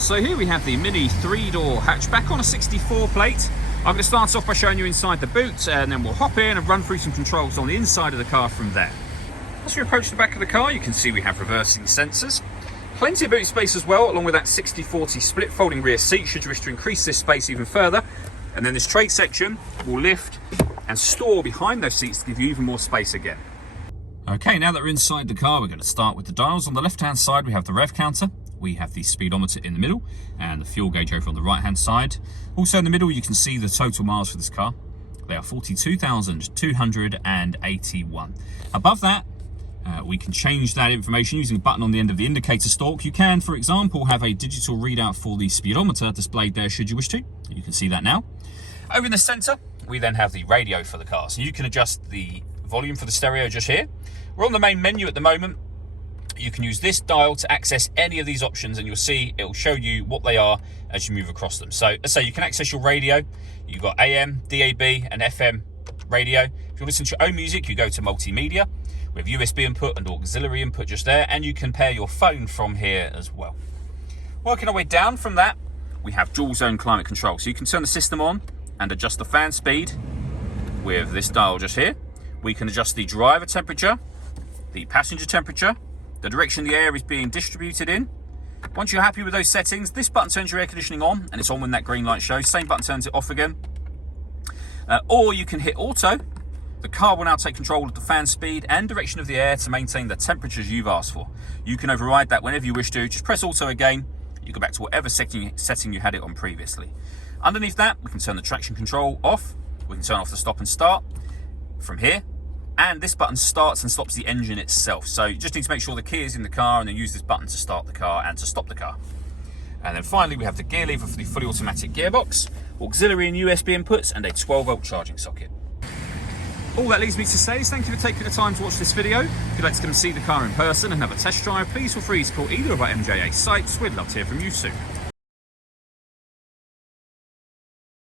So here we have the Mini 3-door hatchback on a 64 plate. I'm going to start off by showing you inside the boot, and then we'll hop in and run through some controls on the inside of the car from there. As we approach the back of the car, you can see we have reversing sensors. Plenty of boot space as well, along with that 60-40 split folding rear seat should you wish to increase this space even further. And then this tray section will lift and store behind those seats to give you even more space again. Okay, now that we're inside the car, we're going to start with the dials. On the left-hand side, we have the rev counter. We have the speedometer in the middle and the fuel gauge over on the right-hand side. Also in the middle, you can see the total miles for this car. They are 42,281. Above that, we can change that information using a button on the end of the indicator stalk. You can, for example, have a digital readout for the speedometer displayed there should you wish to. You can see that now. Over in the center, we then have the radio for the car. So you can adjust the volume for the stereo just here. We're on the main menu at the moment. You can use this dial to access any of these options, and you'll see it will show you what they are as you move across them. So let's say you can access your radio. You've got AM, DAB and FM radio. If you listen to your own music, you go to multimedia with USB input and auxiliary input just there, and you can pair your phone from here as well. Working our way down from that, we have dual zone climate control. So you can turn the system on and adjust the fan speed with this dial just here. We can adjust the driver temperature, the passenger temperature, the direction the air is being distributed in. Once you're happy with those settings, this button turns your air conditioning on, and it's on when that green light shows. Same button turns it off again. Or you can hit auto. The car will now take control of the fan speed and direction of the air to maintain the temperatures you've asked for. You can override that whenever you wish to. Just press auto again. You go back to whatever setting you had it on previously. Underneath that, we can turn the traction control off. We can turn off the stop and start from here. And this button starts and stops the engine itself. So you just need to make sure the key is in the car and then use this button to start the car and to stop the car. And then finally, we have the gear lever for the fully automatic gearbox, auxiliary and USB inputs, and a 12-volt charging socket. All that leaves me to say is thank you for taking the time to watch this video. If you'd like to come and see the car in person and have a test drive, please feel free to call either of our MJA sites. We'd love to hear from you soon.